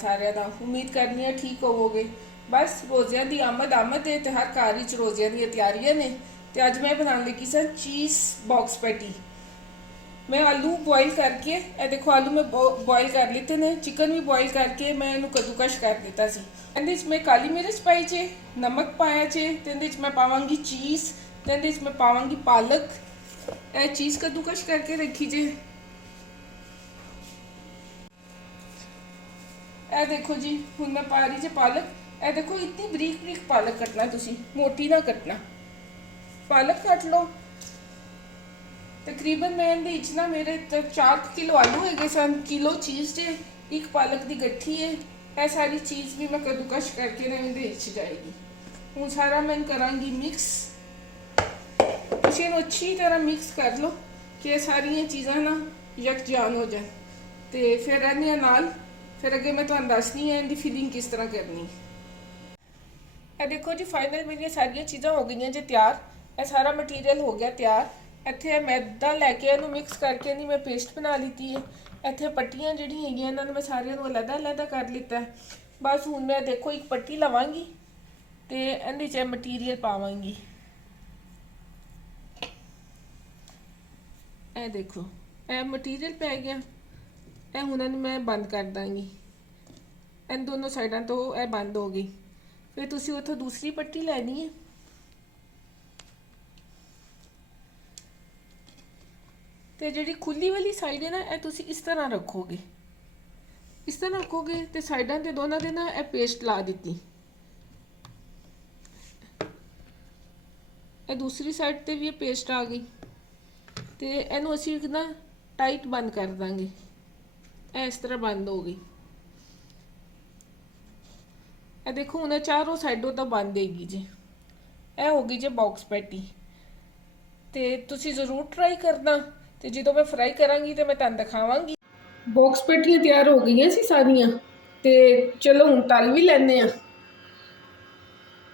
ਸਾਰਿਆਂ ਦਾ। ਉਮੀਦ ਕਰਨੀ ਹੈ ਠੀਕ ਹੋਵੋਗੇ। ਬਸ ਰੋਜ਼ਿਆਂ ਦੀ ਆਮਦ ਹੈ ਤੇ ਹਰ ਘਰ ਵਿੱਚ ਰੋਜ਼ਿਆਂ ਦੀਆਂ ਤਿਆਰੀਆਂ ਨੇ। ਤੇ ਅੱਜ ਮੈਂ ਬਣਾਉਣ ਲੱਗੀ ਸਾਂ ਚੀਜ਼ ਬਾਕਸ ਪੈਟੀ। मैं आलू बॉयल करके ਇਹ देखो आलू मैं बॉयल कर लीते ने। चिकन भी बॉयल करके मैं ਇਹਨੂੰ कद्दूकश कर ਦਿੱਤਾ ਸੀ। ਇਹਦੇ ਵਿੱਚ मैं काली मिर्च पाई जे, नमक पाया जे ਤੇ ਇਹਦੇ ਵਿੱਚ मैं पावांगी चीज़ ਤੇ ਇਹਦੇ ਵਿੱਚ मैं पावांगी पालक। ਇਹ चीज़ कद्दूकश करके रखी जे। ਇਹ देखो जी ਹੁਣ मैं पा रही जे पालक। ਇਹ देखो इतनी बरीक बरीक पालक कटना, तुसी मोटी ना कटना। पालक कट लो। तकरीबन मैं ਇਹਦੇ ਵਿੱਚ ਨਾ ਮੇਰੇ 4 किलो आलू है सन, किलो चीज़ जे, एक पालक की गट्ठी है। यह सारी चीज़ भी मैं कद्दूकश करके ना ਇਹਦੇ ਵਿੱਚ जाएगी। हूँ सारा मैं करांगी मिक्स। तुम इन्हू अच्छी तरह मिक्स कर लो कि सारिया चीज़ा ना यकजान हो जाए। तो फिर रहने नाल फिर अगे मैं तुहानू दसनी है इनकी फिलिंग किस तरह करनी। ये देखो जी फाइनल मेरी सारिया चीज़ा हो गई जी तैयार। यह सारा मटीरियल हो गया तैयार। ਇੱਥੇ ਮੈਦਾ ਲੈ ਕੇ ਇਹਨੂੰ ਮਿਕਸ ਕਰਕੇ ਨਹੀਂ ਮੈਂ ਪੇਸਟ ਬਣਾ ਲਈ ਹੈ। ਇੱਥੇ ਪੱਟੀਆਂ ਜਿਹੜੀਆਂ ਹੈਗੀਆਂ ਇਹਨਾਂ ਨੂੰ ਮੈਂ ਸਾਰਿਆਂ ਨੂੰ ਅਲੱਗ-ਅਲੱਗ ਕਰ ਲਿੱਤਾ। ਬਸ ਹੁਣ ਮੈਂ ਦੇਖੋ ਇੱਕ ਪੱਟੀ ਲਵਾਂਗੀ ਤੇ ਇਹਦੇ 'ਚ ਮਟੀਰੀਅਲ ਪਾਵਾਂਗੀ। ਇਹ ਦੇਖੋ ਇਹ ਮਟੀਰੀਅਲ ਪੈ ਗਿਆ। ਇਹ ਹੁਣ ਇਹਨੂੰ ਮੈਂ ਬੰਦ ਕਰ ਦਾਂਗੀ। इन दोनों साइडों तो यह बंद हो गई। फिर तुसी उतो दूसरी पट्टी लैनी है। तो जी खुली वाली साइड है ना, यह तुसी इस तरह रखोगे, इस तरह रखोगे तो साइडों के दोनों दे ना यह पेस्ट ला दी। यह दूसरी साइड ते भी ये पेस्ट आ गई। तो इनू असी ना टाइट बंद कर देंगे। यह इस तरह बंद हो गई। ਇਹ देखो उन्हें चारों साइडों तो बंद देगी जी। यह हो गई जी बॉक्स पैटी। तो तुसी जरूर ट्राई करना। तो जो मैं फ्राई करांगी तो मैं तुहानू दिखावांगी। बॉक्स पैटियां तैयार हो गई सी सारियां। तो चलो हुण तल भी लैने।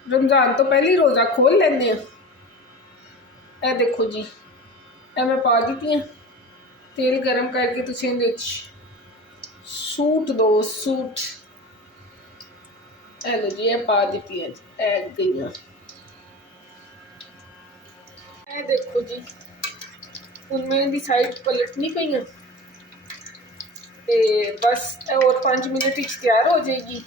रमज़ान तो पहले रोज़ा खोल लैने। यह देखो जी यह मैं पा दी। तेल गर्म करके तुसी इहदे विच सूट दो, सूट लो जी, ये पा दी है गई। देखो जी हूँ मैं इनकी साइड पलटनी पई हाँ। तो बस और 5 मिनट तैयार हो जाएगी।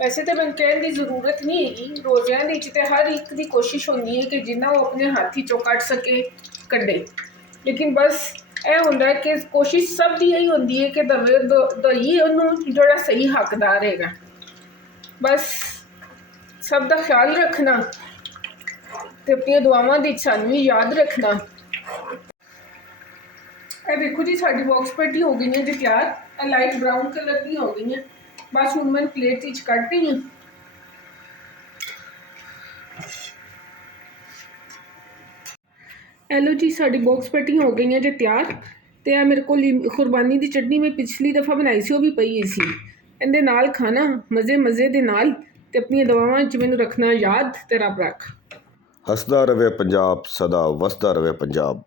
वैसे तो मैंने कहने की जरूरत नहीं हैगी। रोज़ियां दे विच ते हर एक की कोशिश होती है कि जिन्ना वो अपने हाथी चो कट सके कड्डे। लेकिन बस यह होंदा है कि कोशिश सब की यही होती है कि दई उन्होंने जोड़ा सही हकदार है। बस सब का ख्याल रखना तो अपनी दुआवां दी सानू भी याद रखना। ये देखो जी साडी बॉक्स पैटी हो गई है जी तैयार। ये लाइट ब्राउन कलर की हो गई है। बस हूँ मैं प्लेट विच कट रही हूँ। लो जी साडी बॉक्स पैटी हो गई है जी तैयार। तो मेरे को कुरबानी की चटनी मैं पिछली दफ़ा बनाई सी, वो भी पई सी। इहदे नाल खाना मज़े मज़े दे नाल। ते अपनी दुआवां च मैनूं रखना याद। ते रब रख। हसदा रवे पंजाब, सदा वसदा रवे पंजाब।